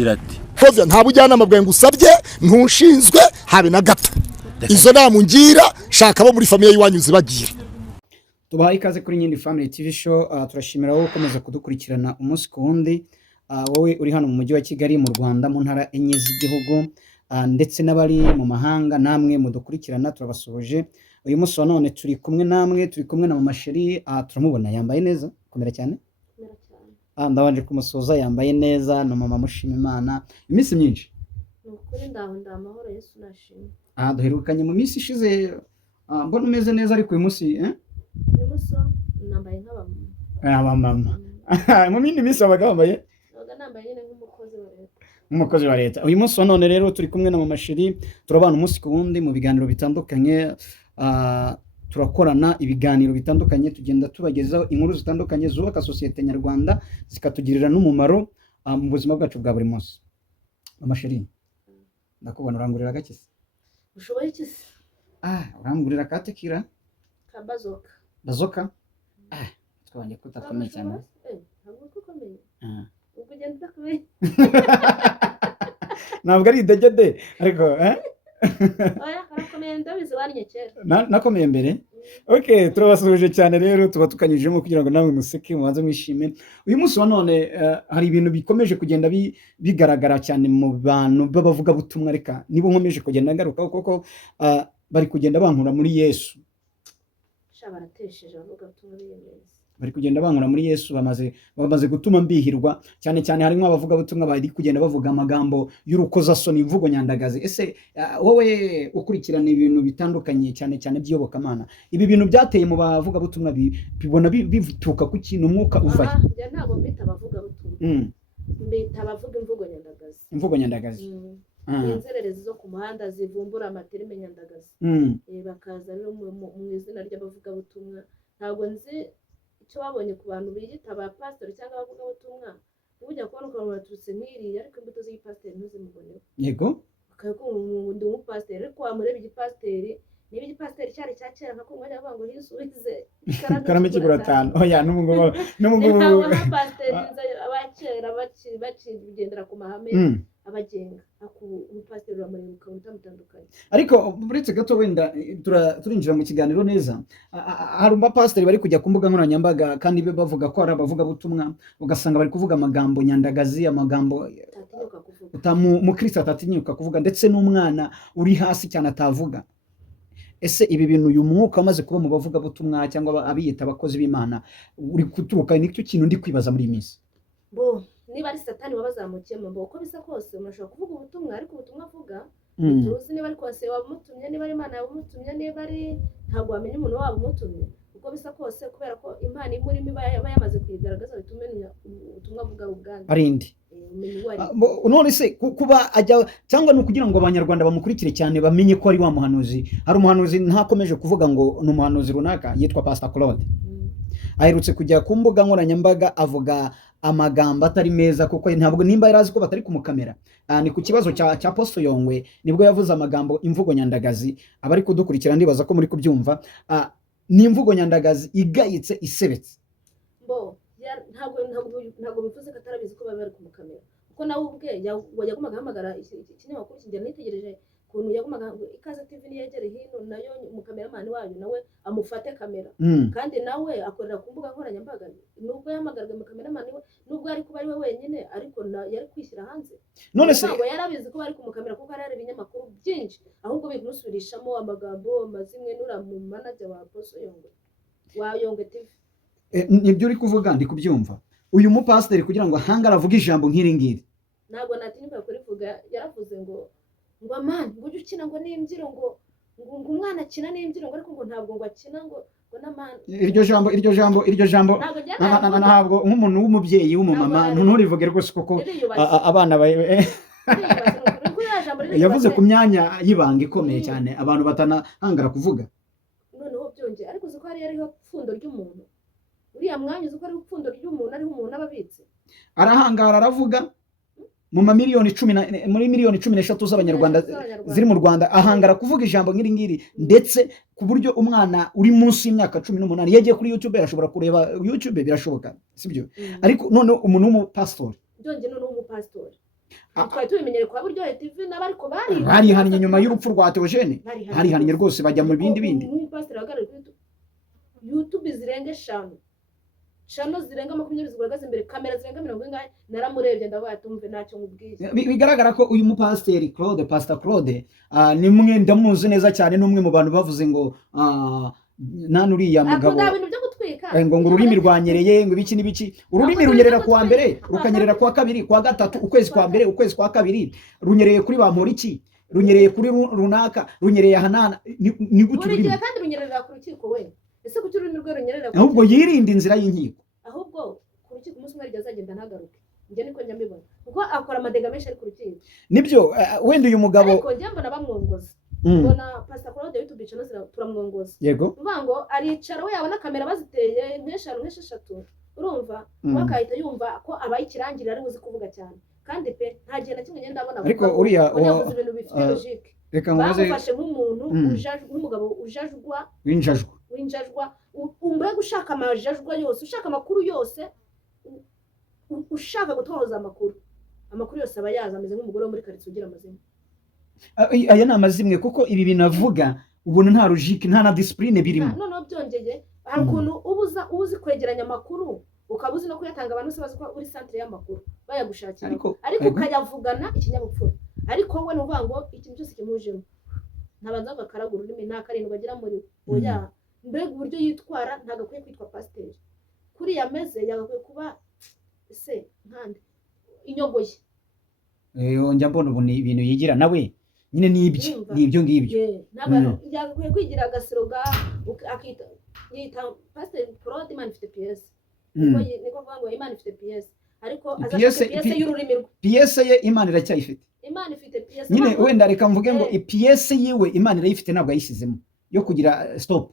Irati. Hovya nta bujyanama bwawe ngusabye ntushinzwe habe na gato. Izo nama ngira shaka abo muri famille yiwanyu zibagira. Tubaha ikaze kuri Nyindi Family TV show. Turashimira wowe ukomeza kudukurikirana umunsi ku wundi. Wowe uri hano mu mujyi wa Kigali mu Rwanda mu ntara enye z'igihugu ndetse n'abari mu mahanga namwe mudukurikirana turabasuhuje. Uyu munsi wa none turi kumwe namwe, turi kumwe na Mama Sheri. Turamubona yambaye neza, komera cyane. Ndabanje kumusoza yambaye neza na Mama mushima Imana. Iminsi myinshi. Nukuri ndamahoro Yesu nashimye. Duherukanye mu minsi ishize, mbona umeze neza ariko uyu munsi Uyu munsi nambaye nk'abamama. Mu mindi minsi wabaga wambaye Nambaye nyine nk'umukozi wa leta. Umukozi wa leta. Uyu munsi wa none rero turi kumwe na Mama Sheri, turabana umunsi ku wundi mu biganiro bitandukanye. Turakorana ibiganiro bitandukanye, tugenda tubagezaho inkuru zitandukanye zubaka societe nyarwanda zikatugirira n'umumaro mu buzima bwacu bwa buri munsi. Mama Sheri, ndakubona urangurira gakisi. Ushoboye iki se? Urangurira katekira Kabazoka. Bazoka? Twabanje kutakomeye cyane. Ntabwo kukomeye. Ubwo ugenda udakomeye. Ntabwo ari idegede ariko Oya, harakomeye ndabizi wariye kera. Nakomeye mbere. Okay, turabasuhuje cyane rero tuba tukanyujemo kugira ngo nawe museke mubanze mwishime. Uyu munsi wa none hari ibintu bikomeje kugenda bigaragara cyane mu bantu babavuga butumwa, reka nibo nkomeje kugenda ngaruka kuko bari kugenda bankura muri Yesu. Baratesheje avuga butumwa biyemeza. Bari kugenda bankura muri Yesu, bamaze gutuma mbihirwa cyane cyane. Harimo abavuga butumwa bari kugenda bavuga amagambo y'urukozasoni, imvugo nyandagazi. Ese wowe ukurikirana ibintu bitandukanye cyane cyane by'iyobokamana, ibi bintu byateye mu bavuga butumwa bibona bituka ku kintu umwuka uvahe? Ntabwo mbita abavuga butumwa. Mbita abavuga imvugo nyandagazi. Imvugo nyandagazi. Inzererezi zo ku muhanda zivumbura amaterime nyandagazi. Bakaza rero mu izina ry'abavuga butumwa. Ntabwo nzi icyo babonye ku bantu biyita abapasiteri cyangwa abavuga butumwa. Ujya kubona ukuntu baturutse nk'iriya ariko imbuto z'igipasiteri ntuzimuboneho. Yego. Ndi umupasiteri ariko wamureba igipasiteri, niba igipasiteri cyari cya kera nka kumwe bajya bavuga ngo hisubize karame kigura 5. Oya n'umugo abapasiteri abakera bakigendera ku mahame abagenga. Umupasiteri uramureba ukaba utamutandukanye. Ariko buretse gato wenda turinjira mu kiganiro neza, hari umupasiteri bari kujya ku mbuga nkoranyambaga kandi bavuga ko ari abavuga butumwa, ugasanga bari kuvuga amagambo nyandagazi, amagambo umukristo atatinyuka kuvuga, ndetse n'umwana uri hasi cyane atavuga. Ese ibi bintu uyu mwuka wamaze kuba mu bavuga butumwa cyangwa abiyita abakozi b'Imana uri kuturuka, nicyo kintu ndi kwibaza muri iyi minsi. Niba ari satani wabazamukiyemo, uko bisa kose umuntu ashobora kuvuga ubutumwa, ariko ubutumwa avuga tuzi niba ari kose wamutumye, niba ari Imana yamutumye, niba ari ntabwo wamenya umuntu waba umutumye. Uko bisa kose kubera ko Imana imurimo iba yamaze kuyigaragaza, bituma ubutumwa avuga ubwanjye arindi. None se kuba ajya cyangwa no kugira ngo abanyarwanda bamukurikire cyane bamenye ko ari wa muhanuzi. Hari umuhanuzi ntakomeje kuvuga ngo ni umuhanuzi runaka yitwa Pastor Claude. Aherutse kujya ku mbuga nkoranyambaga avuga amagambo atari meza kuko ntabwo nimba yarazi ko batari kumukamera. Ni ku kibazo cya Posto Yongwe nibwo yavuze amagambo imvugo nyandagazi. Abari kudukurikira ndibaza ko muri kubyumva. Ni imvugo nyandagazi igayitse isebetse. Ntabwo bivuze ko atarabizi ko bari kumukamera, kuko nawe ubwe yagumaga ahamagara ikinyamakuru kijya nitegereje kuntu yagumaga Ikaze TV niyegere hino nayo umukameramani wayo nawe amufate kamera. Kandi nawe akorera ku mbuga nkoranyambaga, nubwo yahamagaraga umukameramani we, nubwo ari kuba ari we wenyine, ariko yari kwishyira hanze. None se yarabizi ko bari kumukamera kuko ari ibinyamakuru byinshi, ahubwo bimusubirishamo amagambo amazimwe n'ura mu manager wa Posto Yongwe wa Yongwe TV. Nibyo uri kuvuga ndi kubyumva. Uyu mupasiteri kugira ngo ahangara avuge ijambo nk'iri ngiri, ntabwo natinyuka kurivuga. Yaravuze ngo amani ngo ujye ukina ngo n'imbyiro, ngo umwana akina n'imbyiro, ngo ariko ngo ntabwo ngo akina ngo n'amani. Iryo jambo ntabwo nk'umuntu w'umubyeyi w'umumama nturivuge rwose kuko abana yavuze ku myanya y'ibanga ikomeye cyane abantu batanahangara kuvuga. Noneho byongeye ariko uzi ko hariho pfundo ry'umuntu, uriya mwanya uzi ko ari ipfundo ry'umuntu, ariho umuntu aba abitse. Arahangara aravuga mu miliyoni 13 z'abanyarwanda ziri mu Rwanda, ahangara kuvuga ijambo nk'iri ngiri, ndetse ku buryo umwana uri munsi y'imyaka 18 yagiye kuri YouTube ashobora kureba YouTube, birashoboka sibyo? Ariko none umuntu w'umupastori byongeye none w'umupastori twari tubimenyere kwa Buryohe TV n'abariko barihannye nyuma y'urupfu rwa Theogene, barihannye rwose bajya mu bindi pastor ahagarariye kuri YouTube zirenga 5 channel zirenga 20 ziguhagaze imbere, kamera zirenga 40, naramurebye ndavuga atumve ntacyo nkubwiye. Bigaragara ko uyu mupasiteri Claude, Pastor Claude, ni mwe ndamuzi neza cyane, n'umwe mu bantu bavuze ngo nta nuriya mugabo ngo ururimi rwanyereye ngo ibiki n'ibiki. Ururimi runyerera kuwa mbere rukanyerera kuwa kabiri kuwa gatatu, ukwezi kwa mbere ukwezi kwa kabiri, runyereye kuri Bamporiki, runyereye kuri runaka, runyereye Hanana. Ni gute ururimi kandi runyerera ku rukiko we? Ese kuki ururimi rwe runyerera? Ahubwo yirinde inzira y'inkiko, ahubwo ku rukiko umunsi umwe ryazagenda ntagaruke. Njye niko njya mbibona kuko akora amadega menshi ari ku rukiko. Nibyo wenda uyu mugabo ariko njye mbona bamwongoza. Mbona Pastor Claude YouTube channel turamwongoza. Yego. Uvuga ngo aricara we yabona kamera baziteye nk'eshanu nk'esheshatu, urumva wakahita yumva ko abayikirangirira ari buzi kuvuga cyane, kandi pe nta gihe na kimwe ngenda abona. Ariko uriya yavuze ibintu bifite logique. Reka nguze bamufashe nk'umuntu nk'umugabo ujajwa winjajwa umbe gushaka amajajwa yose, ushaka amakuru yose, ushaka gutohoza amakuru yose aba yaza, ameze nk'umugore wo muri karitsiye ugira amazimwe. Aya ni amazimwe kuko ibi binavuga ubona nta logique nta na discipline birimo. Noneho byongeye hari ukuntu ubuzi kwegeranya amakuru ukabuzi no kuyatanga abantu bose bazi ko uri centre y'amakuru bayagushakira, ariko ukayavugana ikinyabupfura. Ariko we nuvuga ngo ikintu cyose kimujemo ntabanza gakaragura ururimi nta karindwi agira muri oya, mbega uburyo yitwara ntagakwiye kwitwa pasiteri. Kuri yameze yagakwiye kuba se nkande inyogoye. Njya mbona ubu ni ibintu yigira nawe nyine nibyo ngibyo. Yagakwiye kwigira agasiro akita yita pasiteri Claude Imana ifite PS. Niko kuvuga ngo Imana ifite PS, ariko azafite PS y'ururimi rwe. PS ye Imana iracyayifite. Imana ifite PS nyine wenda reka mvuge ngo PS yiwe Imana irayifite ntabwo ayisizemo yo kugira stop.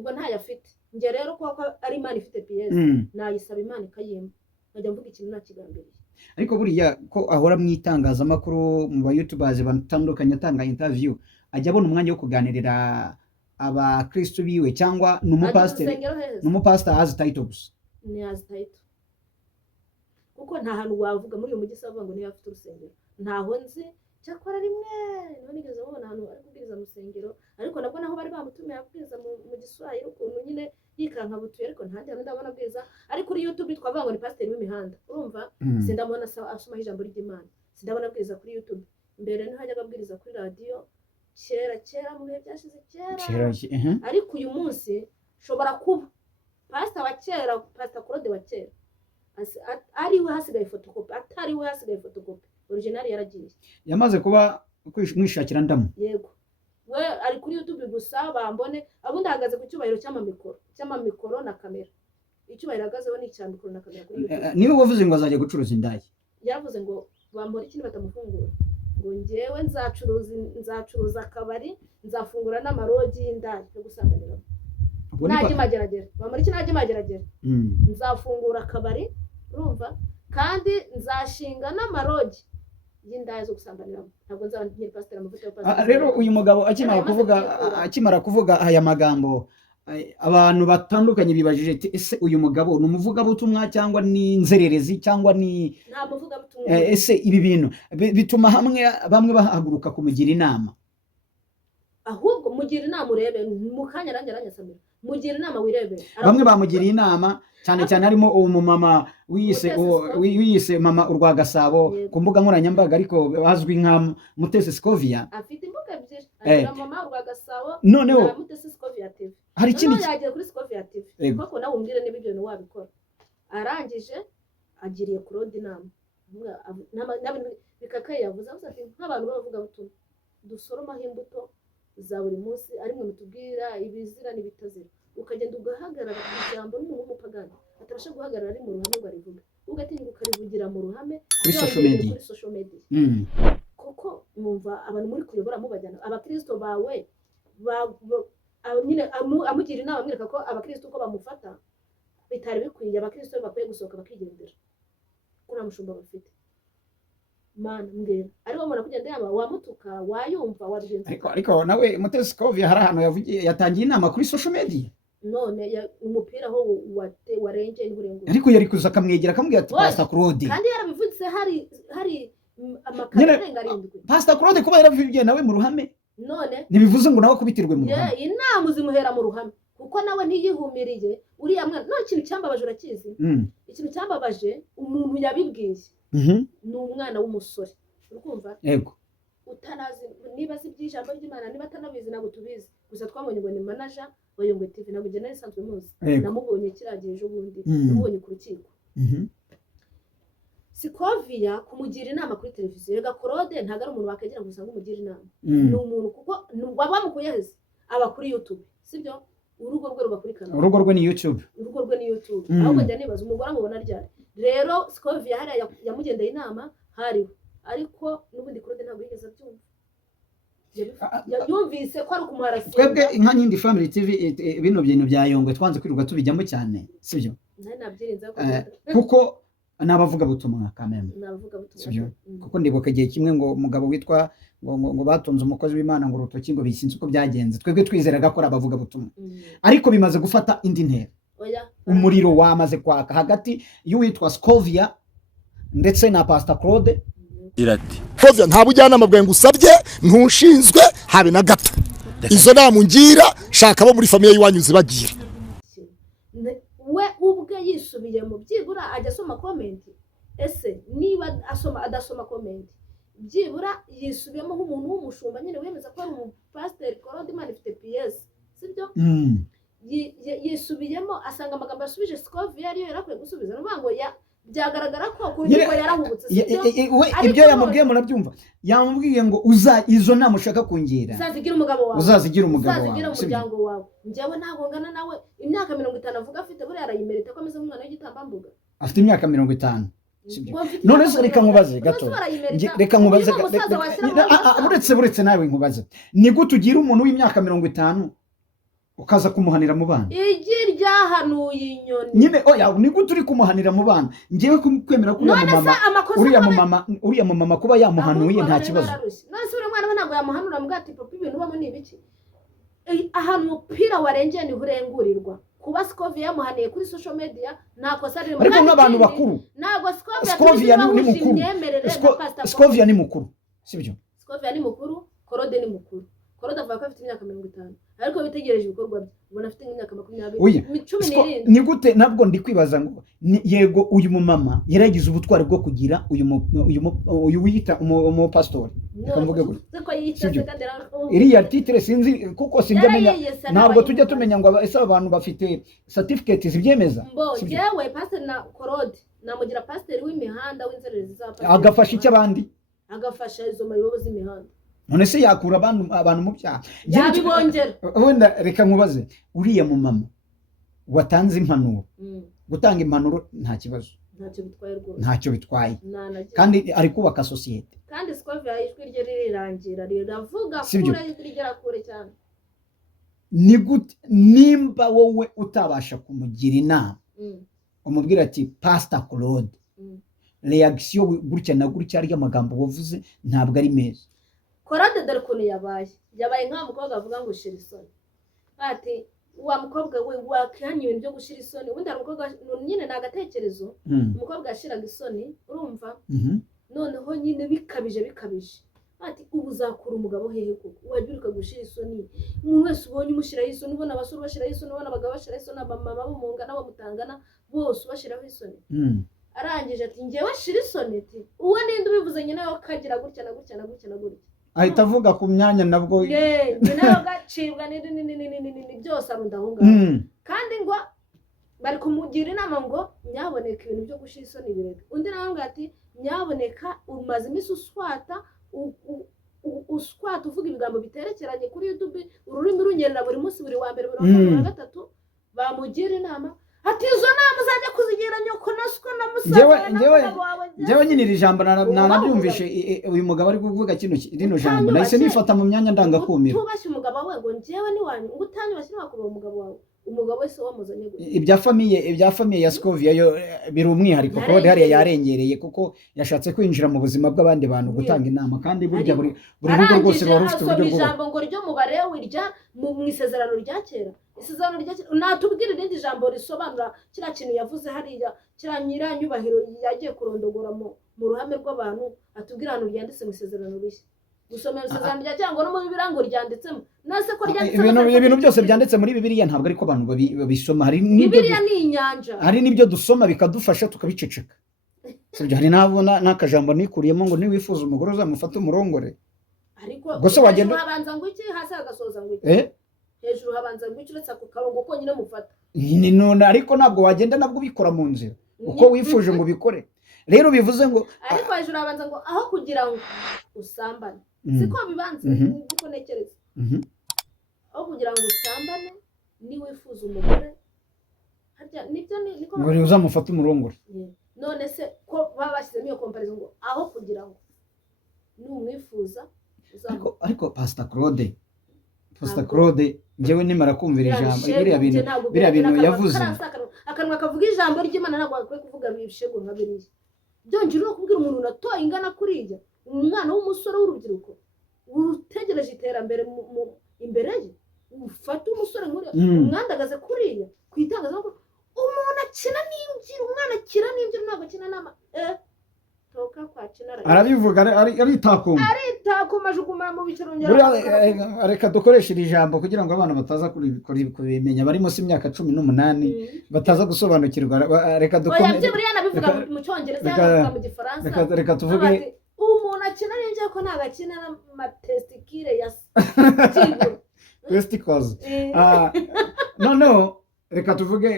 Ngo ntayafite. Nge rero kuko ari Imana ifite PS nayisaba Imana ikayimpa, nkajya mvuga ikintu nakigambiriye. Ariko buriya ko ahora mu itangazamakuru mu ba YouTubers batandukanye atanga interview, ajya abona umwanya wo kuganirira abakristo biwe cyangwa n'umupastor as titles. Ni as title kuko nta hantu wavuga muri uyu mujyi savuga ngo niyo afite urusengero, ntaho nzi. Cyakora rimwe niho nigeze mubona ahantu ari kubwiriza mu rusengero, ariko nabwo naho bari bamutumiye abwiriza mu Giswahili ukuntu nyine yikanka butuye, ariko ntajya ndabona abwiriza. Ariko kuri YouTube twavuga ngo ni pasiteri w'imihanda, urumva sindabona asoma ijambo ry'Imana, sindabona abwiriza kuri YouTube. Mbere niho hajyaga abwiriza kuri radio kera mu bihe byashize kera. Ariko uyu munsi shobora kuba pastor wa kera, Pastor Claude wa kera ari we hasigaye photocopy, atari we hasigaye photocopy, original yaragiye yamaze kuba mwishakira ndamu. Yego we ari kuri YouTube gusa bambone, abundi ahagaze ku cyubahiro cy'amamikoro na kamera. Icyubahiro ahagazeho ni icya mikoro na kamera kuri YouTube. Niwe wavuze ngo azajya gucuruza indaya. Yavuze ngo bambora ikindi batamufungura, ngo njyewe nzacuruza akabari, nzafungura n'amarogi y'indaya yo gusanganira. Najye mageragere bambora iki najye mageragere nzafungura akabari, urumva, kandi nzashinga n'amarogi y'indaya zo gusambanira. Ntabwo nzaba nkiri pasiteri amavuta yo pasiteri. Rero uyu mugabo akimara kuvuga aya magambo, abantu batandukanye bibajije ati ese uyu mugabo ni umuvugabutumwa cyangwa ni inzererezi cyangwa ni nta muvugabutumwa? Ese ibi bintu bituma bamwe bahaguruka kumugira inama. Ahubwo mugira inama urebe mu kanya aranyasamira, mugira inama wirebe. Bamwe bamugiriye inama cyane harimo umumama wiyise mama urwa Gasabo ku mbuga nkoranyambaga, ariko bazwi nka Mutesi Scovia. Afite imbuga ebyiri, agira mama urwa Gasabo na Mutesi Scovia TV. Hari ikindi yagiye kuri Scovia TV kuko nawe umbwire niba ibyo wabikora. Arangije agiriye Claude inama bikakaye yavuze ati nk'abantu bavuga butumwa dusoromaho imbuto za buri munsi, ari mwe mutubwira ibizira n'ibitazira, ukagenda ugahagarara ku ijambo n'umuntu w'umupagani atabasha guhagarara ari mu ruhame ngo arivuge, ugatinyuka ukarivugira mu ruhame kuri social media. Kuko mwumva abantu muri kuyobora mubajyana abakristo bawe nyine amugira inama amwereka ko abakristo uko bamufata bitari bikwiye, abakristo bakwiye gusohoka bakigendera ko nta mushumba bafite. Mana mbwira ariho umuntu kugenda yaba wamutuka wayumva wabigenza. Ariko nawe Mutesi Scovia hari ahantu yatangiye inama kuri social media, none umupira aho warengeye n'uburengo, ariko yari kuza akamwegera akamubwira ati Pastor Claude, kandi yarabivutse hari amakara arenga 7. Pastor Claude kuba yaravugiye nawe mu ruhame none ntibivuze ngo nawe kubitirwe mu ruhame. inama zimuhera mu ruhame kuko nawe ntiyihumiriye uriya mwana. No kintu cyambabaje urakizi, ikintu cyambabaje umuntu yabibwiye ni umwana w'umusore, urukumva yego, utanazi niba azi iby'ijambo ry'Imana, niba atanabizi ntabwo tubizi, gusa twabonye ngo ni manager wa Yongwe TV, ntabwo njye narisanzwe muzi, namubonye kiragiye ejo bundi, namubonye ku rukiko. Scovia kumugira inama kuri televiziyo, rega Claude ntabwo ari umuntu wakegera ngo usange umugira inama, ni umuntu kuko wabamukuye heza aba kuri YouTube, sibyo? Urugo rwe ruba kuri kamera, urugo rwe ni YouTube, urugo rwe ni YouTube. Ahubwo njya nibaza umugore amubona ryari. Rero Scovia hariya yamugendeye inama hariho, ariko n'ubundi Claude ntabwo yigeze abyumva. Yumvise ko ari kumuharasira. Twebwe inka Nyindi Family TV bino bintu bya Yongwe twanze kwiruka tubijyamo cyane, sibyo? Nabyirinza kuko nabavuga butumwa kameme, nabavuga butumwa kuko ndibuka igihe kimwe ngo umugabo witwa ngo batonze umukozi w'Imana ngo urutoki ngo bisinze uko byagenze, twebwe twizeraga ko abavuga butumwa, ariko bimaze gufata indi ntera. Umuriro wamaze kwaka hagati y'uwitwa Scovia ndetse na Pastor Claude. Irati Scovia nta bujyanama bwawe ngusabye, ntushinzwe habe na gato. Izo nama ngira shaka abo muri famille y'iwanyu zibagira. We ubwe yisubiye mu byibura ajya asoma comment. Ese niba adasoma comment, byibura yisubiyemo nk'umuntu w'umushumba nyine wemeza ko ari umupasiteri Claude Imana ifite PS, sibyo? Yisubiyemo asanga amagambo yasubije Scovia ariyo yarakwiye gusubiza, n'uvuga ngo byagaragara ko kuri ngo yarahubutse, sibyo? Ibyo yamubwiye murabyumva, yamubwiye ngo izo nama ushaka kungira uzazigira umugabo wawe, uzazigira umugabo wawe, uzazigira umuryango wawe. Njyewe ntabwo ngana nawe imyaka 50 avuga afite, buriya arayimerita ko ameze nk'umwana w'igitambambuga. Afite imyaka 50, sibyo? None se reka nkubaze gato, reka nkubaze buretse nawe nkubaze, ni gute ugira umuntu w'imyaka 50 ukaza kumuhanira mu bana? Igi ryahanuye inyoni nyine. Oya, ni gute uri kumuhanira mu bana? Ngiye kwemera ko uriya mama kuba yamuhanuye nta kibazo. None se uriya mwana ntabwo yamuhanura mbwa ati papa ibintu bamo ni ibiki? Ahantu umupira warengeye ni hurengurirwa. Kuba Scovia yamuhaniye kuri social media ntakosa riri mu, ariko n'abantu bakuru. Ntabwo Scovia ni mukuru, Scovia ni mukuru, sibyo? Scovia ni mukuru, Claude ni mukuru. Claude avuga ko afite imyaka 50, ariko bitegereje ibikorwa bye ubona afite imyaka 20. Ni gute? Nabwo ndi kwibaza ngo yego uyu mumama yaragize ubutwari bwo kugira uyu wiyita umu pastor, akamvuga gute iriya titre sinzi kuko sinjamenya, ntabwo tujya tumenya ngo ese abantu bafite certificates zibyemeza. Yewe pastor na Claude namugira pastor w'imihanda w'inzererezi za pastor, agafasha icyo abandi, agafasha izo mayobozi z'imihanda. None se yakura abantu mu byaha yabibongera? Wenda reka nkubaze, uriya mu mama watanze impanuro, gutanga impanuro nta kibazo, ntacyo bitwaye, kandi ari kubaka societe. Kandi Scovia ijwi rye ririrangira riravuga kure, rigera kure cyane. Ni gute nimba wowe utabasha kumugira inama umubwira ati Pastor Claude, reaction gutya na gutya ari amagambo wavuze ntabwo ari meza. Claude dore ukuntu yabaye nka mukobwa avuga ngo ushira isoni, ati wa mukobwa we wakanye ibintu byo gushira isoni. Ubundi ari umukobwa nyine nagatekerezo, umukobwa yashiraga isoni, urumva? Noneho nyine bikabije, ati ubu uzakura umugabo hehe koko wagiruka gushira isoni? Umuntu wese ubonye umushiraho isoni, ubona abasore bashiraho isoni, ubona abagabo bashiraho isoni, abamama b'umungana bamutangana bose bashiraho isoni. Arangije ati njyewe shira isoni, ati uwo ninde ubivuze nyine yo kagira gutya na gutya na gutya na gutya, ahita avuga ku myanya nabwo nayo gacibwa ni byose arunda aho ngaho. Kandi ngo bari kumugira inama ngo nyaboneka ibintu byo gushira isoni bireka. Undi nawe ati nyaboneka umaze imisi uswata uvuga ibigambo biterekeranye kuri YouTube, ururimi runyerera buri munsi, buri wa mbere, buri wa gatatu. Bamugira inama ati izo nama uzajya kuzigira nyoko nasuko na musaza. Njyewe nyine iri jambo nanabyumvishe uyu mugabo ari kuvuga rino jambo, nahise nifata mu myanya ndangakumira. Tubashye umugabo wawe ngo njyewe ni wanyu, ngo utanyubashye wakuba umugabo wawe. Umugabo wese wamuzanye gute? Ibya famille ya Scovia yo biri umwihariko, Claude hariya yarengereye kuko yashatse kwinjira mu buzima bw'abandi bantu gutanga inama, kandi burya buri rugo rwose ruba rufite uburyo bwo ijambo ngo ryo mubare wirya mu isezerano rya kera. Isezerano rya kera natubwira irindi jambo risobanura kira kintu yavuze hariya, kira nyiranyubahiro yagiye kurondogora mu ruhame rw'abantu atubwira ahantu ryanditse mu isezerano rishya gusomera isezerano rya cyangwa no mu birango ryanditsemo nase ko ryanditsemo ibintu byose byanditse muri Bibiliya ntabwo ariko abantu babisoma hari Bibiliya ni inyanja hari n'ibyo dusoma bikadufasha tukabiceceka sibyo hari n'akajambo nikuriyemo ngo niwifuza umugore uzamufate umurongore ariko gusa wagenda habanza ngo iki hasi hagasoza ngo iki hejuru habanza ngo iki uretse ako karongo konyine mufata ni none ariko ntabwo wagenda nabwo ubikora mu nzira uko wifuje ngo ubikore rero bivuze ngo ariko hejuru habanza ngo aho kugira ngo usambane siko bibanze niko nekereza aho kugira ngo usambane niwifuza umugore harya nibyo niko ngo uzamufate umurongore none se ko baba bashyizemo iyo comparison ngo aho kugira ngo numwifuza ariko Pastor Claude njyewe nimara kumvira ijambo biriya bintu yavuze akanwa kavuga ijambo ry'Imana ntabwo akwiye kuvuga bishego nka biriya byongera no kubwira umuntu natoye ingana kuriya umwana w'umusore w'urubyiruko utegereje iterambere imbere ye ufata umusore nk'uriya umwandagaze kuriya kwitangazamakuru umuntu akina n'imbyiro umwana akina n'imbyiro ntabwo akina n'ama toka kwakina arabivuga aritakoma juguma mu bicaro reka dukoreshe iri jambo kugira ngo abana bataza kubimenya bari munsi y'imyaka 18 bataza gusobanukirwa reka dukomeze oya buriya nabivuga mu cyongereza yavuga mu gifaransa reka tuvuge umuntu akina n'imbyiro ko ntabwo akina n'amatestikire ya testicles no reka tuvuge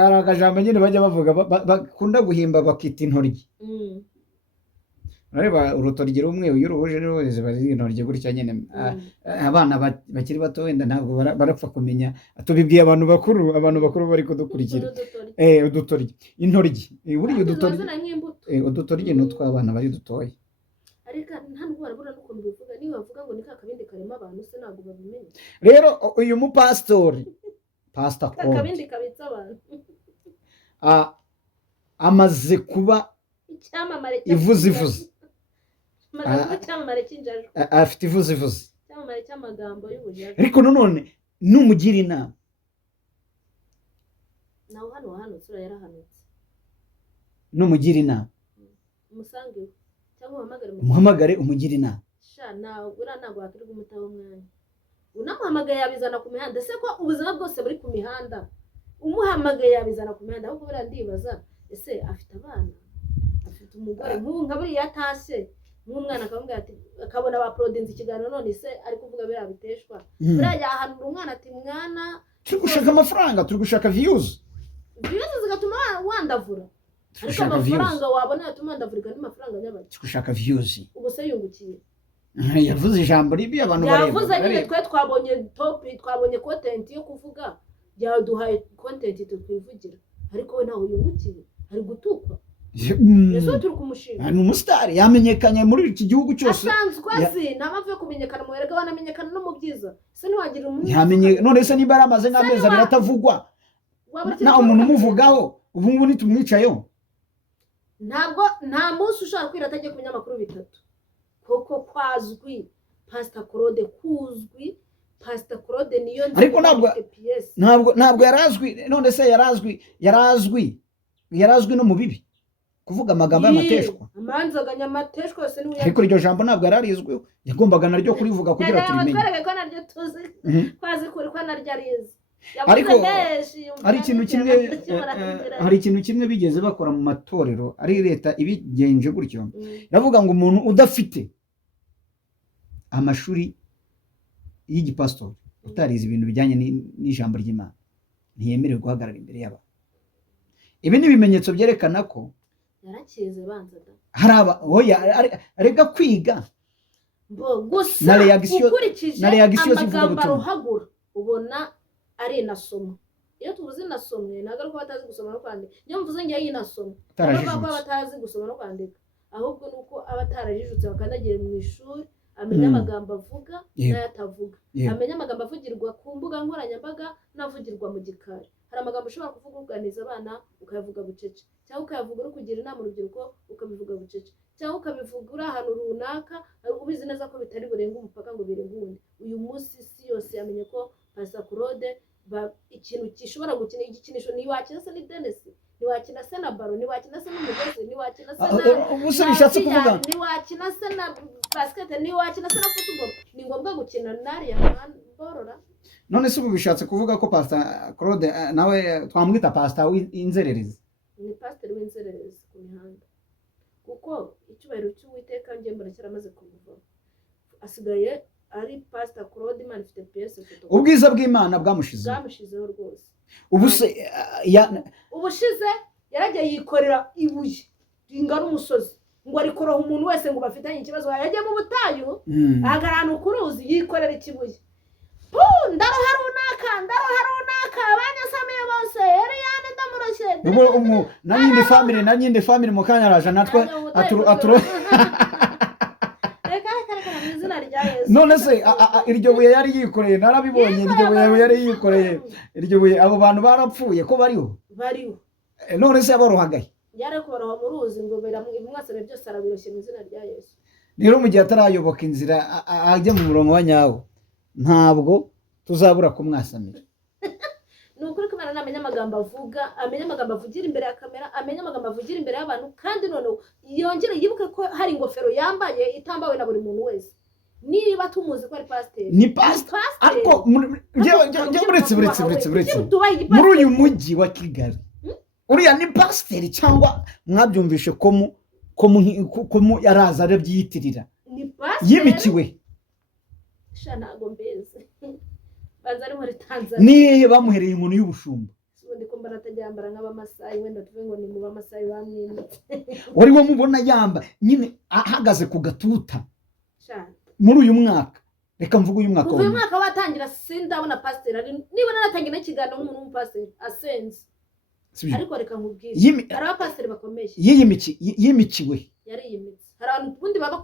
hari akajambo nyine bajya bavuga bakunda guhimba bakita intoryi ureba urutoryi rumwe iyo uruhuje n'uruzi bari intoryi gutya nyine abana bakiri bato wenda ntabwo barapfa kumenya tubibwiye abantu bakuru bari kudukurikira udutoryi intoryi buriya udutoryi ni utw'abana bari dutoya ariko ntabwo barabura n'ukuntu bivuga niba bavuga ngo ni ka kabindi karema abantu se ntabwo babimenya rero uyu mupasitori Pastor Claude akabindi kabitsa abantu amaze kuba icyamamare ivuze icyamamare cy'injaju afite ivuze icyamamare cy'amagambo y'ubujaje ariko none numugira inama nawe hano sura yarahanutse numugira inama umusange cyangwa umuhamagare umugira inama sha nawe ntabwo wakwirirwa umutaho umwanya unamuhamagaye yabizana ku mihanda ese ko ubuzima bwose buri ku mihanda umuhamagaye yabizana ku mihanda ahubwo buriya ndibaza ese afite abana afite umugore nka buriya yatashye nk'umwana akamubwira ati akabona baporodinze ikiganiro none se ari kuvuga biriya biteshwa buriya yahanura umwana ati mwana turi gushaka amafaranga turi gushaka views zigatuma wandavura ariko amafaranga wabona yatuma wandavurika n'amafaranga nyabaki turi gushaka views ubu se yungukiye yavuze ijambo ribi abantu bareba yavuze nyine twe twabonye content yo kuvuga yaduhaye content twivugira ariko we ntaho yungukiye ari gutukwa yeso turi kumushima ni umusitari yamenyekanye muri iki gihugu cyose asanzwe azi nta mpamvu yo kumenyekana mu werega wanamenyekana no mu byiza se ntiwagira umuntu none se niba yaramaze nk'amezi abiri atavugwa nta umuntu umuvugaho ubu ngubu nitumwicayeho nta munsi ushobora kwira atagiye ku binyamakuru bitatu koko kwazwi Pastor Claude kuzwi Pastor Claude niyo ariko ntabwo yarazwi none se yarazwi no mu bibi kuvuga amagambo y'amateshwa amanzaganya amateshwa yose niwe ariko iryo jambo ntabwo yararizwi yagombaga naryo kurivuga kugira tubimenye twereke ko naryo tuzi kwazi kuri ko naryo arizi ariko hari ikintu kimwe bigeze bakora mu matorero ari leta ibigenje gutyo iravuga ngo umuntu udafite amashuri y'igipastori utarize ibintu bijyanye n'ijambo ry'Imana ntiyemerewe guhagarara imbere y'abantu ibi ni ibimenyetso byerekana ko yarakize banzaga rega kwiga gusa na reaction amagambo aruhagura ubona ari inasoma iyo tuvuze inasomwe ntabwo ari ko batazi gusoma no kwandika niyo mvuze ngiye yinasoma ntabwo ko batazi gusoma no kwandika ahubwo nuko aba atarajijutse bakandagiye mu ishuri amenya amagambo avuga n'ayatavuga amenya amagambo avugirwa ku mbuga nkoranyambaga n'avugirwa mu gikari hari amagambo ushobora kuvuga uganiza abana ukayavuga bucece cyangwa ukayavuga uri kugira inama urubyiruko ukabivuga bucece cyangwa ukabivuga uri ahantu runaka ubizi neza ko bitari burenga umupaka ngo birenga uwundi uyu munsi isi yose yamenye ko Pastor Claude ikintu gishobora gukina igikinisho ntiwakina se ni Dennis ntiwakina se na baro ntiwakina se n'umugozi ntiwakina se ubuse bishatse kuvuga ntiwakina se na basket ntiwakina se na football ni ngombwa gukina nariya borora none se ubu bishatse kuvuga ko Pastor Claude nawe twamwita pastor w'inzererezi ni pastor w'inzererezi ku mihanda kuko icyubahiro cy'Uwiteka njye mbona cyaramaze kumuva asigaye ari Pastor Claude Imana ifite PS ubwiza bw'Imana bwamushizeho rwose ubushize yaragiye yikorera ibuye ringana umusozi ngo arikoroha umuntu wese ngo bafitanye ikibazo yagiye mu butayu ahagarana ukuruzi yikorera ikibuye ndaroha runaka abanyasamiye bose Eliane ndamuroshye nanyinde family mu kanya araje natwe none se iryo buye yari yikoreye narabibonye iryo buye yari yikoreye iryo buye abo bantu barapfuye ko bariho none se aborohagaye yari kuboroha mu ruzi ngo mwasabye byose arabiroshye mu izina rya Yesu rero mu gihe atarayoboka inzira ajya mu murongo wa nyawo ntabwo tuzabura kumwasamira ni ukuri ko Imana amenya amagambo avuga amenya amagambo avugira imbere ya kamera amenya amagambo avugira imbere y'abantu kandi noneho yongere yibuke ko hari ingofero yambaye itambawe na buri muntu wese niba tumuzi ko ari pasiteri ni pasiteri ariko buretse muri uyu mujyi wa Kigali uriya ni pasiteri cyangwa mwabyumvishe ko yaraza arabyiyitirira yimikiwe ntabwo mbeze banza ari muri Tanzania nihe bamuhereye inkoni y'ubushumba ubundi ko mbona atajyambara nk'abamasayi wenda tuve ngo ni mu bamasayi bamwimitse wari mubona yamba nyine ahagaze ku gatuta muri uyu mwaka reka mvuga uyu mwaka uyu mwaka watangira sindabona pasiteri ari niba naratangira n'ikiganiro nk'umuntu w'umupasiteri asenze ariko reka nkubwire hari abapasiteri bakomeye yimikiwe yariyimitse hari abantu ubundi baba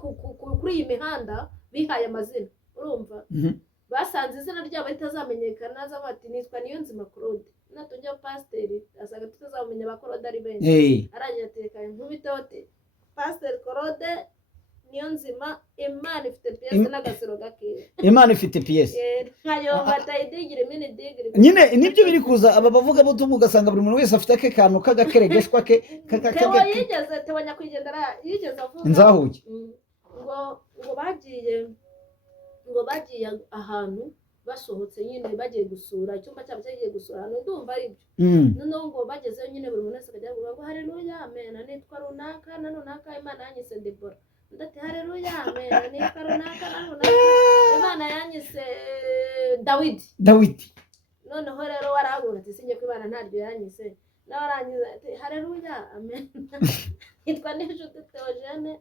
kuri iyi mihanda bihaye amazina urumva basanze izina ryabo ritazamenyekana aza bati nitwa Niyonzima Claude natujya pasiteri asaga tutazamenya ba Claude ari benshi arangira atekanye nkubitote pasiteri Claude Niyonzima Imana ifite PS n'agasero gake Imana ifite PS nkayo batayidigire mini digire nyine nibyo biri kuza aba bavuga butumwa ugasanga buri muntu wese afite ake kantu kagakeregeshwa ke yigeze tebanya kwigendera yigeze avuga nzahuye ngo bagiye ahantu basohotse nyine bagiye gusura icyumba cyabo cyagiye gusura ahantu ndumva ari byo noneho ngo bagezeyo nyine buri muntu wese akajya avuga ngo haleluya amen nitwa runaka na runaka Imana yanyise Debora ndati haleluya amen nitwa runaka na runaka Imana yanyise Dawidi noneho rero warahagura ati sinye ko Imana ntaryo yanyise nawe arangiza ati haleluya amen nitwa Ninshuti Theogene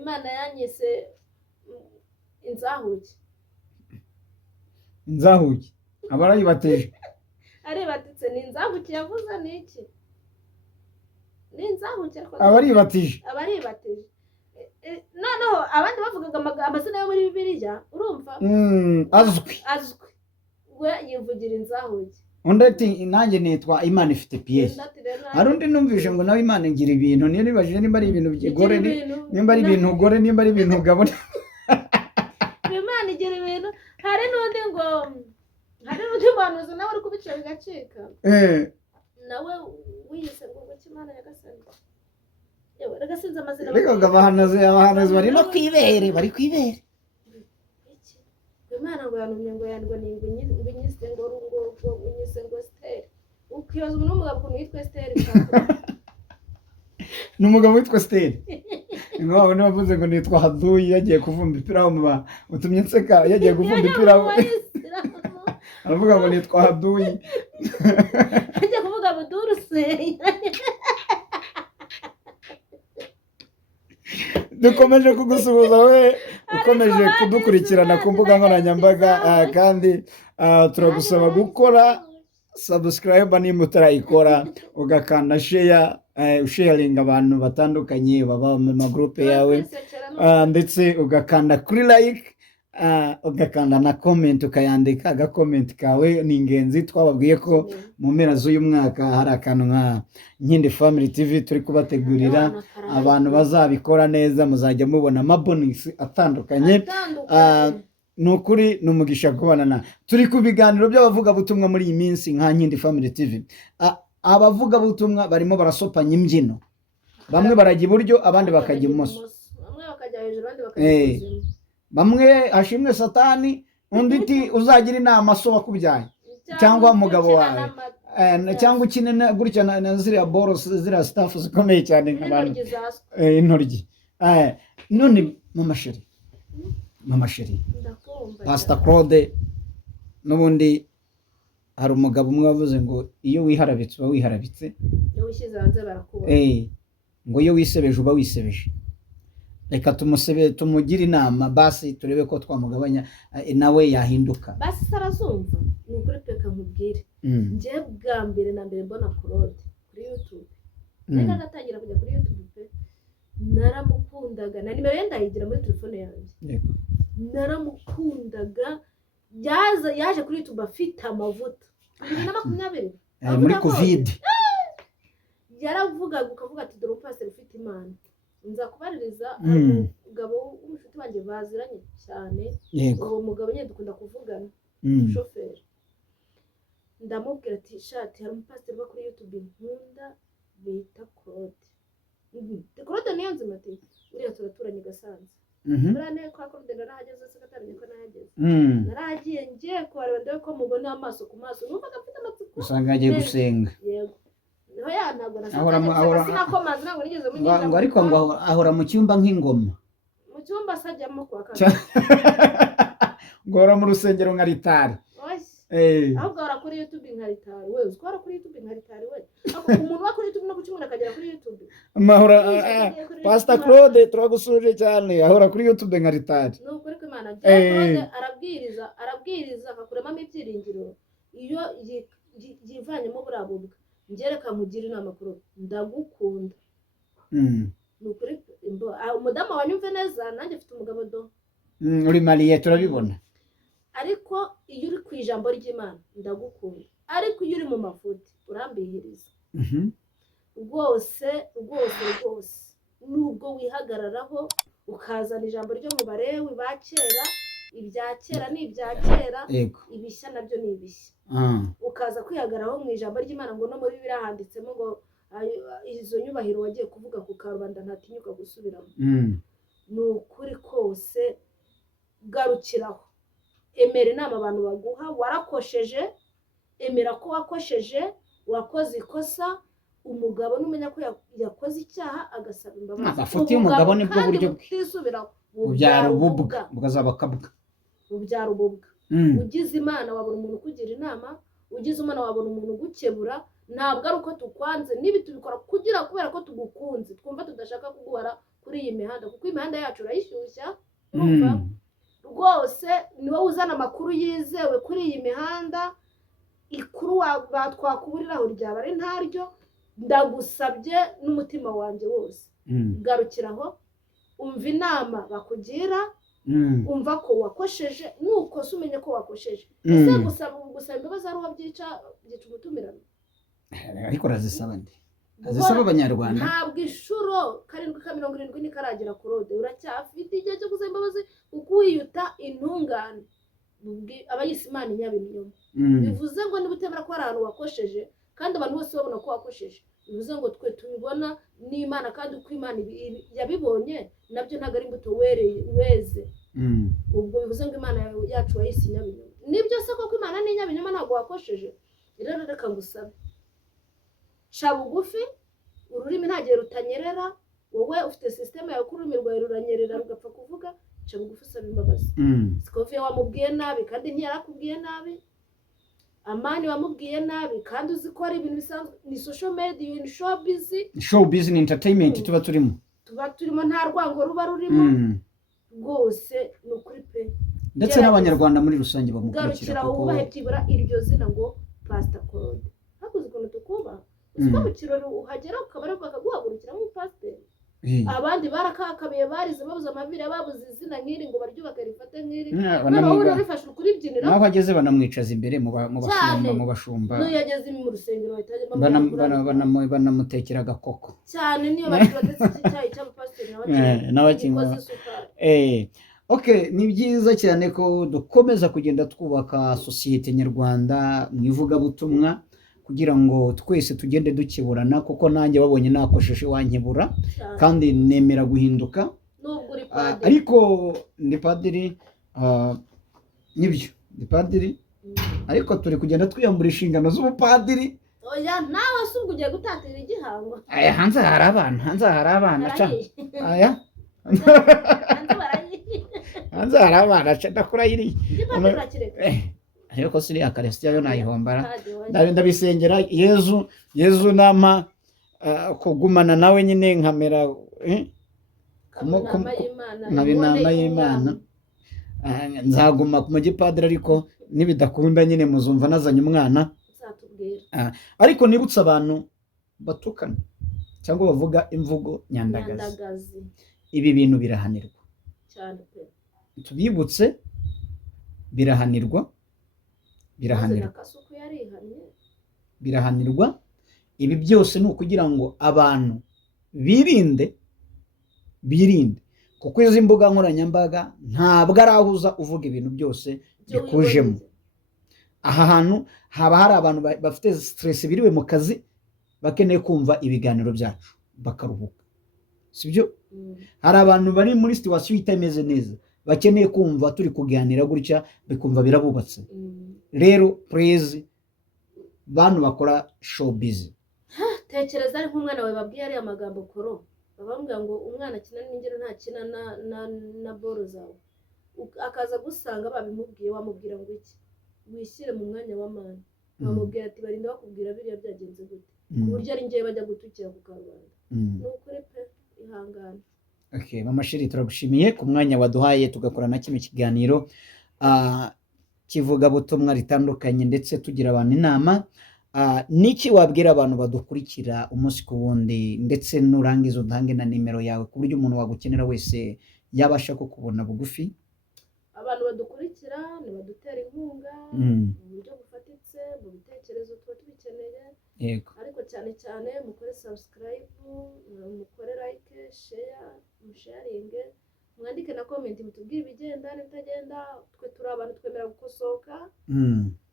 Imana yanyise inzahuke abarayibateje aribatitse ni inzahuke yavuze niki ni inzahuke abaribatije noneho abandi bavugaga amazina yo muri Bibiliya urumva azwi we yivugira inzahuke undi ati nanjye nitwa Imana ifite PS hari undi numvishe ngo nawe Imana ngira ibintu niyo nibajije nimba ari ibintu by'igore nimba ari ibintu ugore nimba ari ibintu ugabo Imana igira ibintu hari n'undi muhanuzi nawe uri kubica bigacika nawe wiyise ngo Imana yagasani yewe ragasinze amazina reka abahanuzi bari no kwibere Imana ngo yanumye ngo yandwa ninyise ngo unyise ngo Esther ukibaza n'umugabo ukuntu yitwa Esther ni umugabo witwa Esther ingabo navuze ngo nitwa Haduyi yagiye kuvumba ipirawu utumye nseka yagiye kuvumba ipirawu aravuga ngo nitwa Haduyi yagiye kuvuga buduruse dukomeje kugusuhuza we ukomeje kudukurikirana ku mbuga nkoranyambaga kandi turagusaba gukora subscribe niba utarayikora ugakanda share usharinga abantu batandukanye baba mu magroupe yawe ndetse ugakanda kuri like ugakanda na comment ukayandika agakomenti kawe ni ingenzi twababwiye ko mu mpera z'uyu mwaka hari akantu nka Nkindi Family TV turi kubategurira abantu bazabikora neza muzajya mubona amabonus atandukanye nukuri numugisha kubana turi ku biganiro by'abavuga butumwa muri iyi minsi nka Nkindi Family TV abavugabutumwa barimo barasopanya imbyino, bamwe barajya iburyo abandi bakajya ibumoso, bamwe bakajya hejuru abandi bakajya ikuzimu. bamwe hashimwe satani, undi iti uzagira inama so wakubyaye cyangwa umugabo wawe, cyangwa ukine gutya na ziriya boro ziriya staff zikomeye cyane nk'abantu intoryi. None mama sheri Pastor Claude, n'ubundi hari umugabo umwe wavuze ngo iyo wiharabitse uba wiharabitse, iyo wishyize hanze barakubona, ngo iyo wisebeje uba wisebeje. Reka tumugire inama basi turebe ko twamugabanya nawe yahinduka. basi sarazumva ni ukuri peka nkubwire. Njye bwa mbere na mbere mbona Claude kuri YouTube, reka agatangira kujya kuri YouTube pe, naramukundaga na nimero ye ndayigira muri telefone yanjye, naramukundaga. Yaje kuri YouTube afite amavuta 2020 muri covid, yaravugaga ukavuga ati dore umupasiteri ufite imana. Nzakubaririza umugabo w'umushuti wanjye baziranye cyane, uwo mugabo nyine dukunda kuvugana, shoferi. Ndamubwira ati shati hari umupasiteri uba kuri YouTube nkunda bita Claude. Claude niyo nzima ati uriya turaturanye Gasanze. Burane kwa Claude narahageze sekatari niko nahageze. Naragiye ngiye kubareba ndebe ko mubona amaso ku maso, numvaga mfite amatsiko. Usanga agiye gusenga. Yego. Niho ntabwo nasanze sinakomaze ntabwo nigeze munyinjira. Ngo ariko ngo ahora mu cyumba nk'ingoma. Mu cyumba sajyamo kwa kabiri. Ngo ahora mu rusengero nka ritari. Ahubwo ahora kuri YouTube nka ritari. We uzikora kuri YouTube nka ritari we. Umuntu wa kuri YouTube no kucyumura akagera kuri YouTube. Mahora Pastor Claude turagusuje cyane, ahora kuri YouTube nka ritari. No kuri ko Imana Claude arabwiriza akakuremamo ibyiringiro. Iyo yivanyemo burabubwa ngereka mugira inama kuro ndagukunda. Nukuri umudamu wanyumve neza, nanjye mfite umugabo do. Uri mariye turabibona. Ariko iyo uri ku ijambo ry'Imana ndagukunda. Ariko iyo uri mu mafuti urambihiriza. Rwose nubwo wihagararaho ukazana ijambo ryo mu Barewi ba kera, ibya kera ni ibya kera, ibishya nabyo ni ibishya. Ukaza kwihagaraho mu ijambo ry'Imana ngo no muri Bibiliya handitsemo ngo izo nyubahiro wagiye kuvuga ku karubanda ntatinyuka gusubiramo. Ni ukuri kose garukiraho, emera inama abantu baguha. Warakosheje, emera ko wakosheje, wakoze ikosa. Umugabo numenya ko yakoze icyaha agasaba imbabazi. Amafuti y'umugabo nibwo buryo bwisubiraho. Ubyara ububwa bukazabakabwa. Ubyara ububwa. Ugize Imana wabona umuntu kugira inama, ugize Imana wabona umuntu gukebura. Ntabwo ari uko tukwanze, nibi tubikora kubera ko tugukunze, twumva tudashaka kuguhara kuri iyi mihanda, kuko imihanda yacu urayishyushya. Rwose niwe uzana amakuru yizewe kuri iyi mihanda. Ikuru batwakuburiraho ryaba ari ntaryo. Ndagusabye n'umutima wanjye wose, garukiraho, umva inama bakugira, umva ko wakosheje, nuko umenye ko wakosheje. Ese gusaba imbabazi ari uwo byica umutumirano. Ariko razisaba ndi azisaba abanyarwanda. Ntabwo ishuro 770 nikaragera Claude, uracyafite igihe cyo gusaba imbabazi kuko wiyuta intungane. Abayise Imana inyabinyoma. Bivuze ngo niba utemera ko hari ahantu wakosheje kandi abantu bose babona ko wakosheje, bivuze ngo twe tubibona n'Imana, kandi uko Imana yabibonye nabyo ntabwo ari imbuto weze. Ubwo bivuze ngo Imana yacu wayise inyabinyoma. Nibyo se koko Imana ni inyabinyoma ntabwo wakosheje? Rero reka ngusabe, sha bugufi, ururimi ntagiye rutanyerera. Wowe ufite system yawe ko ururimi rwawe ruranyerera rugapfa kuvuga. Sha bugufi usaba imbabazi. Sikofiya wamubwiye nabi kandi ntiyarakubwiye nabi. Amani wamubwiye nabi kandi uzi ko ari ibintu bisanzwe. Ni social media, ni showbiz ni entertainment tuba turimo nta rwango ruba rurimo. Rwose ni ukuri pe, ndetse n'abanyarwanda muri rusange bamukurikira kuko ubahe byibura iryo zina ngo Pastor Claude. Hakuze ukuntu tukuba usiko mu kirori uhagera ukabara bakaguhagurukira mu pastor. Abandi barakakabiye barize babuze amavire, babuze izina nk'iri ngo baryubaka rifate nk'iri. None rifashe kuri byinira naho ageze banamwicaza imbere mu bashumba. No yageze mu rusengero bahitaje banamutekera agakoko cyane. Niyo batetse icyayi cy'abapasiteri n'abakinywa. Okay, ni byiza cyane ko dukomeza kugenda twubaka societe nyarwanda mu ivugabutumwa, kugira ngo twese tugende dukeburana, kuko nanjye babonye nakosheje wankebura cyane. kandi nemera guhinduka. Nubwo uri padiri. Ariko ndi padiri, nibyo ndi padiri, ariko turi kugenda twiyambura inshingano z'ubupadiri. Oya, nawe se ubwo ugiye gutatira igihango. Hanze hari abana ca aya Hanze barayiye. hanze hari abana ca ndakurahiriye. Igipadiri urakireka. Ariko siri akarisitiya yo nayihombara. Padiri waje. Ndabisengera Yezu nama kugumana nawe nyine nkamera Inama y'Imana. nkaba inama y'Imana. Nzaguma mu gipadiri, ariko nibidakunda nyine muzumva nazanye umwana. Uzatubwira. Ariko nibutse abantu batukana cyangwa bavuga imvugo nyandagazi, Nyandagazi. ibi bintu birahanirwa Cyane pe. tubibutse, birahanirwa Maze na Kasuku yarihannye. birahanirwa. Ibi byose ni ukugira ngo abantu birinde, kuko izi mbuga nkoranyambaga ntabwo ari aho uza uvuga ibintu byose bikujemo. Aha hantu haba hari abantu bafite stress, biriwe mu kazi, bakeneye kumva ibiganiro byacu bakaruhuka, sibyo? Hari abantu bari muri situation itameze neza, bakeneye kumva turi kuganira gutya, bikumva birabubatse. Rero please, bantu bakora showbiz, Tekereza ari nk'umwana wawe babwiye ari amagambo koro, babambwira ngo umwana akina n'ingero ntakina na boro zawe, akaza gusanga babimubwiye, wamubwira ngo iki? Wishyire mu mwanya w'amani, wamubwira ati barinda bakubwira biriya byagenze gute, ku buryo ari ngewe bajya gutukira ku karubanda. Ni ukuri pe, ihangane. Okay, Mama Shiri, turagushimiye ku mwanya waduhaye tugakora na kimwe kiganiro kivuga butumwa ritandukanye, ndetse tugira abantu inama. Niki wabwira abantu badukurikira umunsi ku wundi, ndetse nurangiza utange na nimero yawe ku buryo umuntu wagukenera wese yabasha kukubona bugufi? Abantu badukurikira nibadutera inkunga mu buryo bufatitse, mu bitekerezo tuba tubikeneye. Yego. Ariko cyane cyane mukore subscribe, mukore like, share, musharinge, mwandike na comment mutubwire ibigenda n'ibitagenda. Twe turi abantu twemera gukosoka,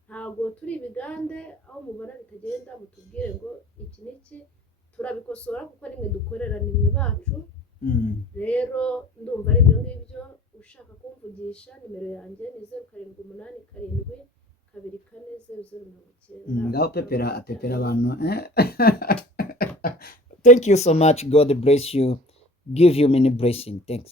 ntabwo turi ibigande. Aho mubona bitagenda mutubwire ngo iki n'iki, turabikosora kuko nimwe dukorera, nimwe bacu. Rero ndumva ari ibyo ngibyo. Ushaka kumvugisha, nimero yanjye ni 0787240009. Ngaho pepera abantu. Thank you so much. God bless you. Give you many blessings. Thanks.